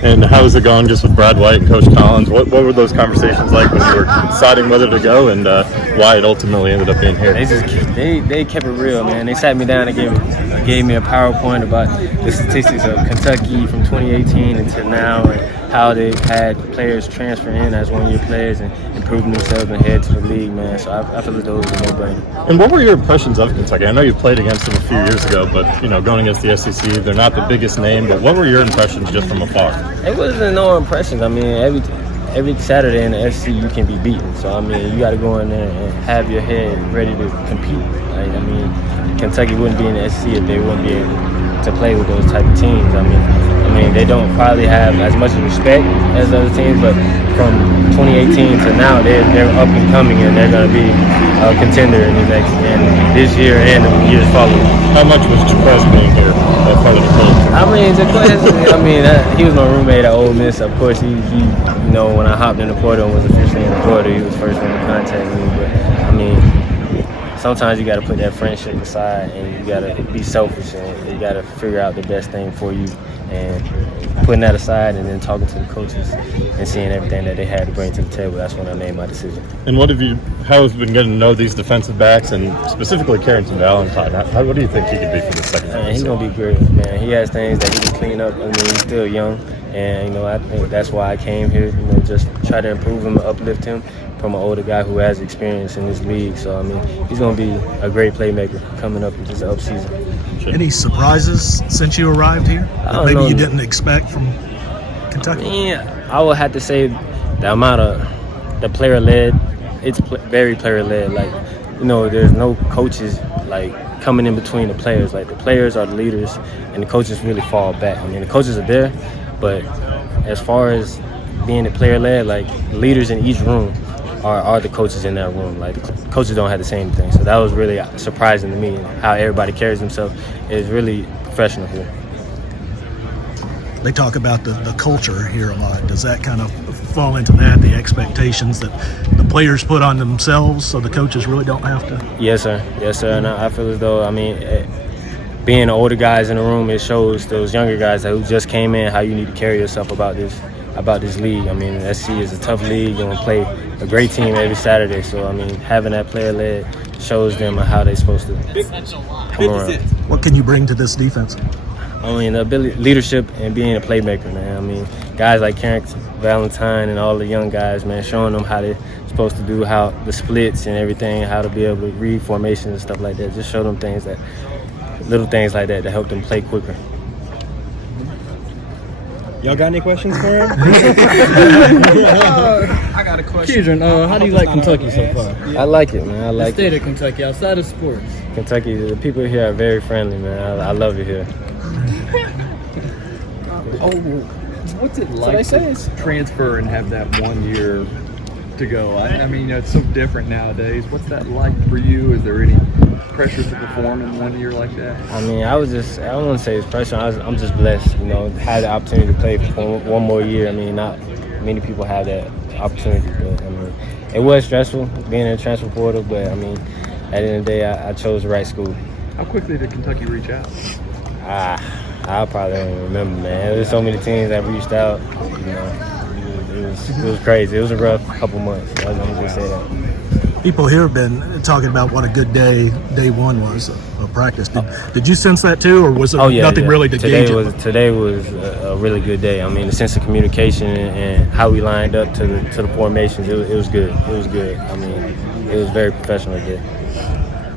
And how is it going just with Brad White and Coach Collins? What were those conversations like when you were deciding whether to go, and why it ultimately ended up being here? They kept it real, man. They sat me down and gave me a PowerPoint about the statistics of Kentucky from 2018 until now, and how they've had players transfer in as one-year players and improving themselves and head to the league, man. So I feel as though it was a no-brainer. And what were your impressions of Kentucky? I know you played against them a few years ago, but going against the SEC, they're not the biggest name. But what were your impressions just from afar? It wasn't no impressions. I mean, every Saturday in the SEC you can be beaten. So I mean, you got to go in there and have your head ready to compete. Like, I mean, Kentucky wouldn't be in the SEC if they wouldn't be able to play with those type of teams. I mean, they don't probably have as much respect as other teams, but from 2018 to now, they're up and coming, and they're going to be a contender in this year and the years following. How much was Chakras being here, part of the culture? I mean, he was my roommate at Ole Miss. Of course, he when I hopped in the portal and was officially in the portal, he was first one to contact me. But I mean, sometimes you got to put that friendship aside, and you got to be selfish, and you got to figure out the best thing for you. And putting that aside and then talking to the coaches and seeing everything that they had to bring to the table, that's when I made my decision. And how have you been getting to know these defensive backs, and specifically Carrington Valentine? What do you think he could be for the second half? He's going to be great, man. He has things that he can clean up. I mean, he's still young, and, I think that's why I came here, just try to improve him, uplift him from an older guy who has experience in this league. So, I mean, he's going to be a great playmaker coming up into the upseason. Any surprises since you arrived here that maybe you didn't expect from Kentucky? I would have to say the amount of the player-led, it's very player-led. Like, there's no coaches, like, coming in between the players. Like, the players are the leaders, and the coaches really fall back. I mean, the coaches are there, but as far as being a player-led, like, leaders in each room are the coaches in that room. Like, the coaches don't have the same thing. So that was really surprising to me, how everybody carries themselves is really professional here. They talk about the culture here a lot. Does that kind of fall into that, the expectations that the players put on themselves so the coaches really don't have to? Yes, sir. And I feel as though, being the older guys in the room, it shows those younger guys who just came in how you need to carry yourself about this league. I mean, SC is a tough league. You're going to play a great team every Saturday. So, I mean, having that player-led shows them how they're supposed to come around. What can you bring to this defense? I mean, the ability, leadership, and being a playmaker, man. I mean, guys like Carrington Valentine and all the young guys, man, showing them how they're supposed to do, how the splits and everything, how to be able to read formations and stuff like that. Just show them little things like that help them play quicker. Y'all got any questions for him? I got a question. Keidron, how do you like Kentucky so far? I like it, man. I like the state of Kentucky, outside of sports. Kentucky, the people here are very friendly, man. I love it here. What's it like to transfer and have that 1 year to go? I mean, it's so different nowadays. What's that like for you? Is there any pressure to perform in 1 year like that? I mean, I don't want to say it's pressure. I'm just blessed, had the opportunity to play for one more year. I mean, not many people have that opportunity, but I mean, it was stressful being in the transfer portal, but I mean, at the end of the day, I chose the right school. How quickly did Kentucky reach out? I probably don't even remember, man. There's so many teams that reached out. It was crazy. It was a rough couple months. I'm just say that. People here have been talking about what a good day one was of practice. Did you sense that too, or was there nothing really to gauge it? Today was a really good day. I mean, the sense of communication and how we lined up to the formations, it was good. It was good. I mean, it was very professional day.